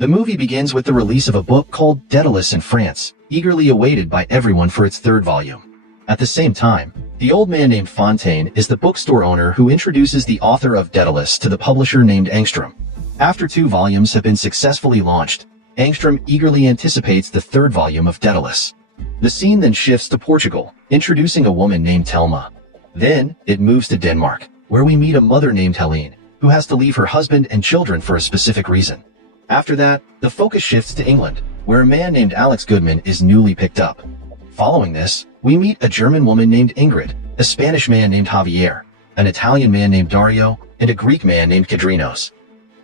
The movie begins with the release of a book called Daedalus in France, eagerly awaited by everyone for its third volume. At the same time, the old man named Fontaine is the bookstore owner who introduces the author of Daedalus to the publisher named Angstrom. After 2 volumes have been successfully launched, Angstrom eagerly anticipates the third volume of Daedalus. The scene then shifts to Portugal, introducing a woman named Telma. Then, it moves to Denmark, where we meet a mother named Helene, who has to leave her husband and children for a specific reason. After that, the focus shifts to England, where a man named Alex Goodman is newly picked up. Following this, we meet a German woman named Ingrid, a Spanish man named Javier, an Italian man named Dario, and a Greek man named Kadrinos.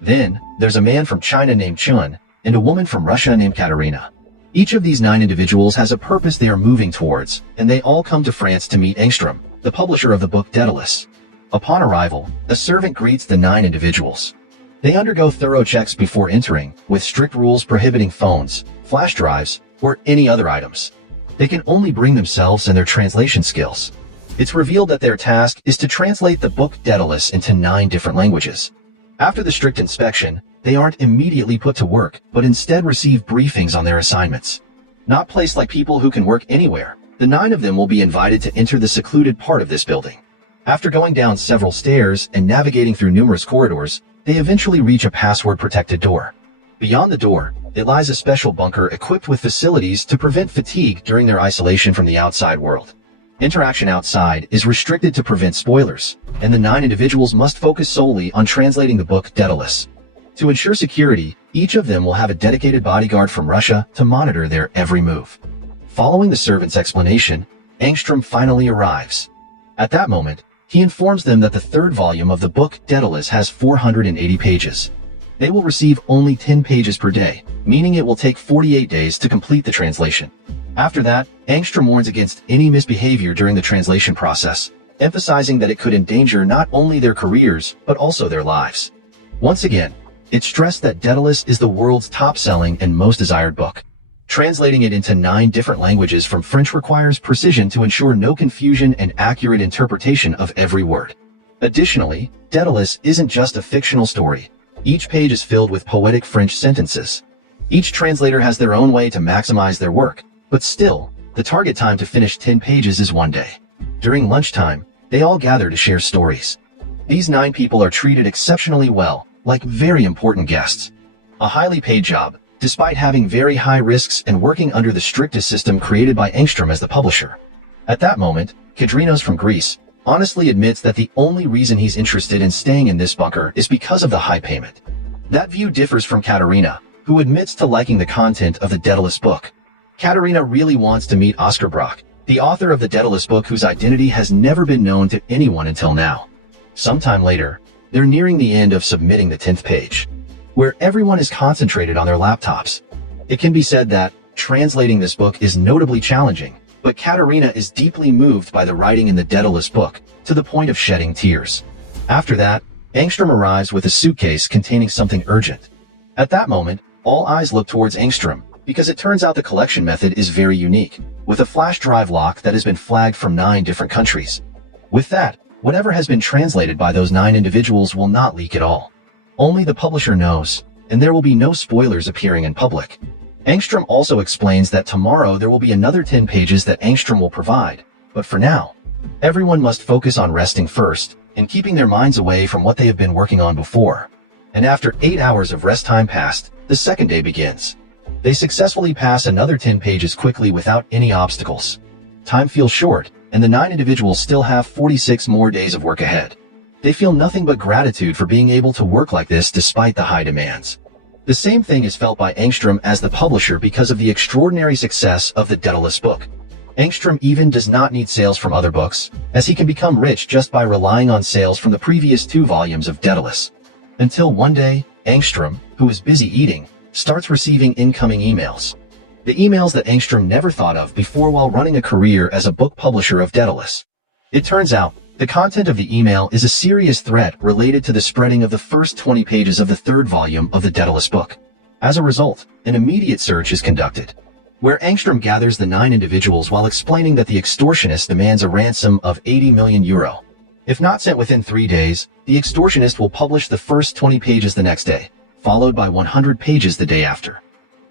Then, there's a man from China named Chun, and a woman from Russia named Katerina. Each of these 9 individuals has a purpose they are moving towards, and they all come to France to meet Angstrom, the publisher of the book Daedalus. Upon arrival, a servant greets the 9 individuals. They undergo thorough checks before entering, with strict rules prohibiting phones, flash drives, or any other items. They can only bring themselves and their translation skills. It's revealed that their task is to translate the book Daedalus into 9 different languages. After the strict inspection, they aren't immediately put to work, but instead receive briefings on their assignments. Not placed like people who can work anywhere, the 9 of them will be invited to enter the secluded part of this building. After going down several stairs and navigating through numerous corridors, they eventually reach a password-protected door. Beyond the door, there lies a special bunker equipped with facilities to prevent fatigue during their isolation from the outside world. Interaction outside is restricted to prevent spoilers, and the 9 individuals must focus solely on translating the book Daedalus. To ensure security, each of them will have a dedicated bodyguard from Russia to monitor their every move. Following the servant's explanation, Angstrom finally arrives. At that moment, he informs them that the third volume of the book Daedalus has 480 pages. They will receive only 10 pages per day, meaning it will take 48 days to complete the translation. After that, Angstrom warns against any misbehavior during the translation process, emphasizing that it could endanger not only their careers, but also their lives. Once again, it's stressed that Daedalus is the world's top-selling and most desired book. Translating it into 9 different languages from French requires precision to ensure no confusion and accurate interpretation of every word. Additionally, Daedalus isn't just a fictional story. Each page is filled with poetic French sentences. Each translator has their own way to maximize their work, but still, the target time to finish 10 pages is 1 day. During lunchtime, they all gather to share stories. These 9 people are treated exceptionally well, like very important guests. A highly paid job, despite having very high risks and working under the strictest system created by Angstrom as the publisher. At that moment, Kadrinos from Greece honestly admits that the only reason he's interested in staying in this bunker is because of the high payment. That view differs from Katerina, who admits to liking the content of the Daedalus book. Katerina really wants to meet Oscar Brock, the author of the Daedalus book whose identity has never been known to anyone until now. Sometime later, they're nearing the end of submitting the 10th page, where everyone is concentrated on their laptops. It can be said that translating this book is notably challenging, but Katerina is deeply moved by the writing in the Daedalus book, to the point of shedding tears. After that, Angstrom arrives with a suitcase containing something urgent. At that moment, all eyes look towards Angstrom, because it turns out the collection method is very unique, with a flash drive lock that has been flagged from 9 different countries. With that, whatever has been translated by those 9 individuals will not leak at all. Only the publisher knows, and there will be no spoilers appearing in public. Angstrom also explains that tomorrow there will be another 10 pages that Angstrom will provide, but for now, everyone must focus on resting first, and keeping their minds away from what they have been working on before. And after 8 hours of rest time passed, the second day begins. They successfully pass another 10 pages quickly without any obstacles. Time feels short, and the 9 individuals still have 46 more days of work ahead. They feel nothing but gratitude for being able to work like this despite the high demands. The same thing is felt by Angstrom as the publisher because of the extraordinary success of the Daedalus book. Angstrom even does not need sales from other books, as he can become rich just by relying on sales from the previous 2 volumes of Daedalus. Until one day, Angstrom, who is busy eating, starts receiving incoming emails. The emails that Angstrom never thought of before while running a career as a book publisher of Daedalus. It turns out, the content of the email is a serious threat related to the spreading of the first 20 pages of the 3rd volume of the Daedalus book. As a result, an immediate search is conducted, where Angstrom gathers the 9 individuals while explaining that the extortionist demands a ransom of 80 million euro. If not sent within 3 days, the extortionist will publish the first 20 pages the next day, followed by 100 pages the day after.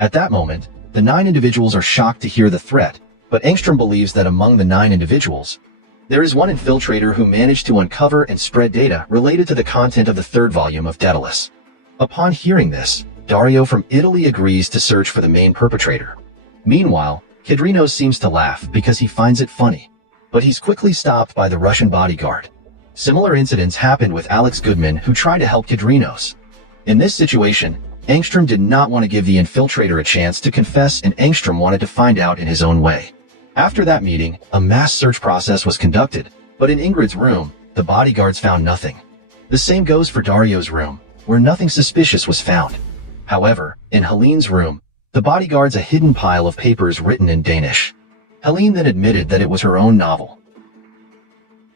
At that moment, the 9 individuals are shocked to hear the threat, but Engstrom believes that among the 9 individuals, there is one infiltrator who managed to uncover and spread data related to the content of the 3rd volume of Daedalus. Upon hearing this, Dario from Italy agrees to search for the main perpetrator. Meanwhile, Kedrinos seems to laugh because he finds it funny, but he's quickly stopped by the Russian bodyguard. Similar incidents happened with Alex Goodman, who tried to help Kedrinos. In this situation, Engstrom did not want to give the infiltrator a chance to confess, and Engstrom wanted to find out in his own way. After that meeting, a mass search process was conducted, but in Ingrid's room, the bodyguards found nothing. The same goes for Dario's room, where nothing suspicious was found. However, in Helene's room, the bodyguards a hidden pile of papers written in Danish. Helene then admitted that it was her own novel.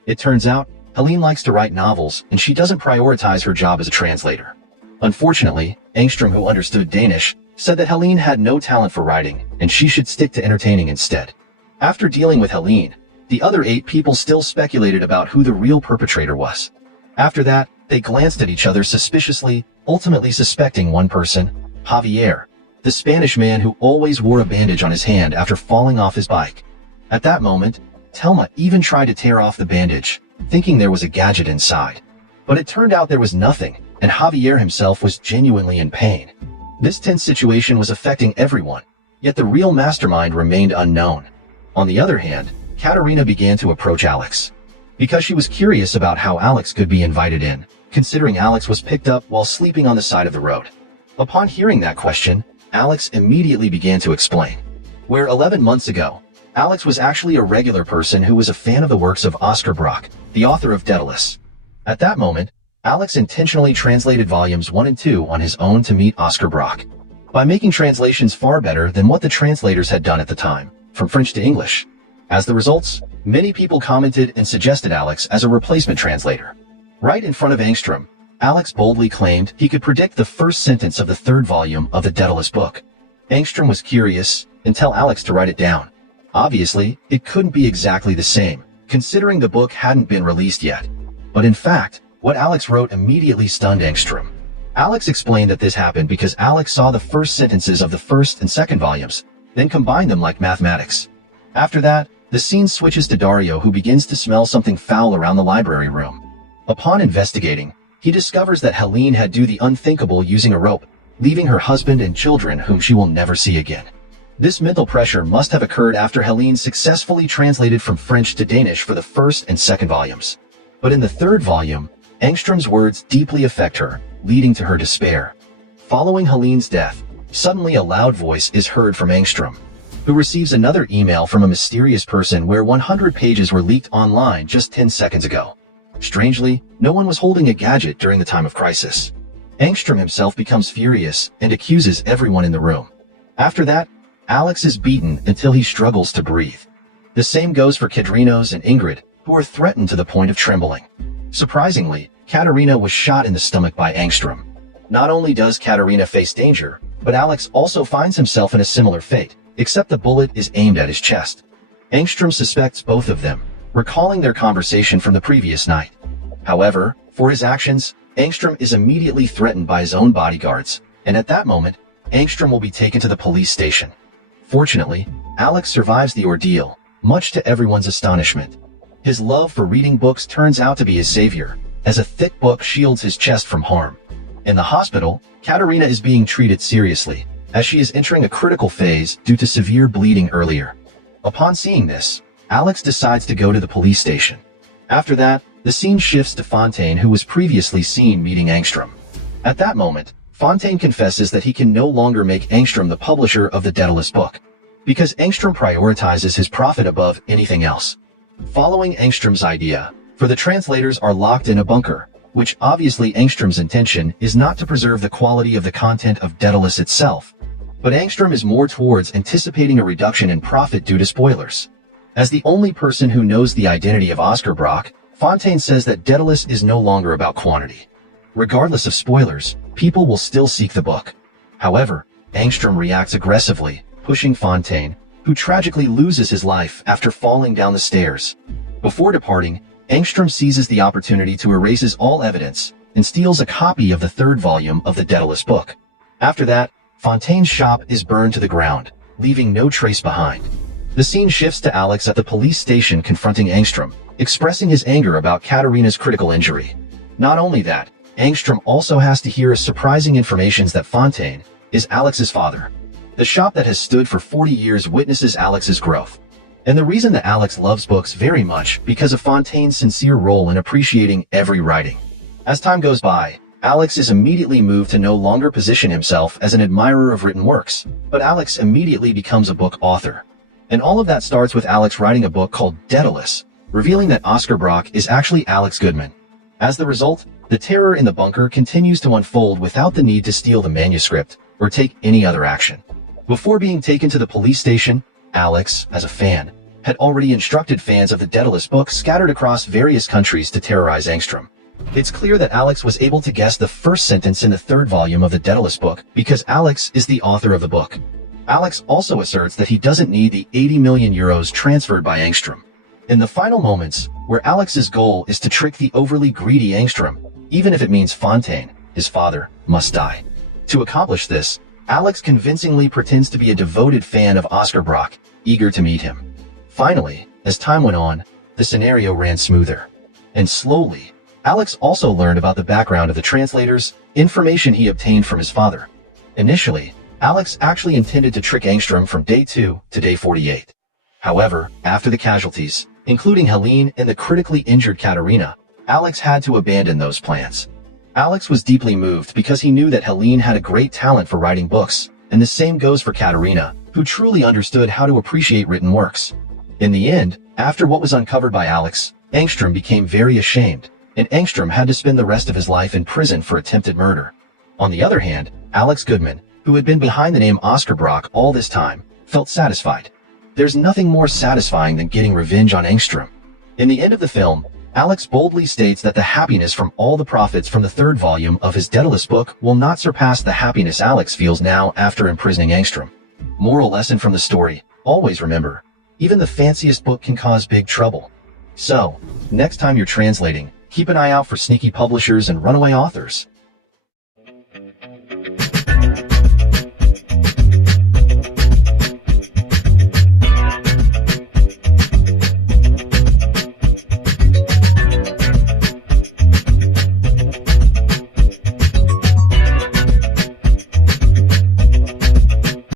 It turns out, Helene likes to write novels, and she doesn't prioritize her job as a translator. Unfortunately, Engstrom, who understood Danish, said that Helene had no talent for writing, and she should stick to entertaining instead. After dealing with Helene, the other 8 people still speculated about who the real perpetrator was. After that, they glanced at each other suspiciously, ultimately suspecting one person, Javier, the Spanish man who always wore a bandage on his hand after falling off his bike. At that moment, Telma even tried to tear off the bandage, thinking there was a gadget inside. But it turned out there was nothing, and Javier himself was genuinely in pain. This tense situation was affecting everyone, yet the real mastermind remained unknown. On the other hand, Katerina began to approach Alex, because she was curious about how Alex could be invited in, considering Alex was picked up while sleeping on the side of the road. Upon hearing that question, Alex immediately began to explain. Where 11 months ago, Alex was actually a regular person who was a fan of the works of Oscar Brock, the author of Daedalus. At that moment, Alex intentionally translated volumes 1 and 2 on his own to meet Oscar Brock, by making translations far better than what the translators had done at the time, from French to English. As the results, many people commented and suggested Alex as a replacement translator. Right in front of Engstrom, Alex boldly claimed he could predict the first sentence of the 3rd volume of the Daedalus book. Engstrom was curious and told Alex to write it down. Obviously, it couldn't be exactly the same, considering the book hadn't been released yet. But in fact, what Alex wrote immediately stunned Engstrom. Alex explained that this happened because Alex saw the first sentences of the 1st and 2nd volumes, then combined them like mathematics. After that, the scene switches to Dario, who begins to smell something foul around the library room. Upon investigating, he discovers that Helene had do the unthinkable using a rope, leaving her husband and children whom she will never see again. This mental pressure must have occurred after Helene successfully translated from French to Danish for the 1st and 2nd volumes. But in the 3rd volume, Engstrom's words deeply affect her, leading to her despair. Following Helene's death, suddenly a loud voice is heard from Engstrom, who receives another email from a mysterious person where 100 pages were leaked online just 10 seconds ago. Strangely, no one was holding a gadget during the time of crisis. Engstrom himself becomes furious and accuses everyone in the room. After that, Alex is beaten until he struggles to breathe. The same goes for Kedrinos and Ingrid, who are threatened to the point of trembling. Surprisingly, Katerina was shot in the stomach by Engstrom. Not only does Katerina face danger, but Alex also finds himself in a similar fate, except the bullet is aimed at his chest. Engstrom suspects both of them, recalling their conversation from the previous night. However, for his actions, Engstrom is immediately threatened by his own bodyguards, and at that moment, Engstrom will be taken to the police station. Fortunately, Alex survives the ordeal, much to everyone's astonishment. His love for reading books turns out to be his savior, as a thick book shields his chest from harm. In the hospital, Katerina is being treated seriously, as she is entering a critical phase due to severe bleeding earlier. Upon seeing this, Alex decides to go to the police station. After that, the scene shifts to Fontaine, who was previously seen meeting Engstrom. At that moment, Fontaine confesses that he can no longer make Engstrom the publisher of the Daedalus book, because Engstrom prioritizes his profit above anything else. Following Engstrom's idea, for the translators are locked in a bunker, which obviously Engstrom's intention is not to preserve the quality of the content of Daedalus itself, but Engstrom is more towards anticipating a reduction in profit due to spoilers. As the only person who knows the identity of Oscar Brock, Fontaine says that Daedalus is no longer about quantity. Regardless of spoilers, people will still seek the book. However, Engstrom reacts aggressively, pushing Fontaine, who tragically loses his life after falling down the stairs. Before departing, Engstrom seizes the opportunity to erase all evidence, and steals a copy of the third volume of the Daedalus book. After that, Fontaine's shop is burned to the ground, leaving no trace behind. The scene shifts to Alex at the police station confronting Angstrom, expressing his anger about Katerina's critical injury. Not only that, Angstrom also has to hear surprising information that Fontaine is Alex's father. The shop that has stood for 40 years witnesses Alex's growth. And the reason that Alex loves books very much because of Fontaine's sincere role in appreciating every writing. As time goes by, Alex is immediately moved to no longer position himself as an admirer of written works, but Alex immediately becomes a book author. And all of that starts with Alex writing a book called Daedalus, revealing that Oscar Brock is actually Alex Goodman. As the result, the terror in the bunker continues to unfold without the need to steal the manuscript or take any other action. Before being taken to the police station, Alex, as a fan, had already instructed fans of the Daedalus book scattered across various countries to terrorize Angstrom. It's clear that Alex was able to guess the first sentence in the third volume of the Daedalus book because Alex is the author of the book. Alex also asserts that he doesn't need the 80 million euros transferred by Angstrom. In the final moments, where Alex's goal is to trick the overly greedy Angstrom, even if it means Fontaine, his father, must die. To accomplish this, Alex convincingly pretends to be a devoted fan of Oscar Brock, eager to meet him. Finally, as time went on, the scenario ran smoother. And slowly, Alex also learned about the background of the Translators, information he obtained from his father. Initially, Alex actually intended to trick Angstrom from day 2 to day 48. However, after the casualties, including Helene and the critically injured Katerina, Alex had to abandon those plans. Alex was deeply moved because he knew that Helene had a great talent for writing books, and the same goes for Katerina, who truly understood how to appreciate written works. In the end, after what was uncovered by Alex, Angstrom became very ashamed, and Angstrom had to spend the rest of his life in prison for attempted murder. On the other hand, Alex Goodman, who had been behind the name Oscar Brock all this time, felt satisfied. There's nothing more satisfying than getting revenge on Angstrom. In the end of the film, Alex boldly states that the happiness from all the profits from the third volume of his Daedalus book will not surpass the happiness Alex feels now after imprisoning Angstrom. Moral lesson from the story: always remember, even the fanciest book can cause big trouble. So, next time you're translating, keep an eye out for sneaky publishers and runaway authors.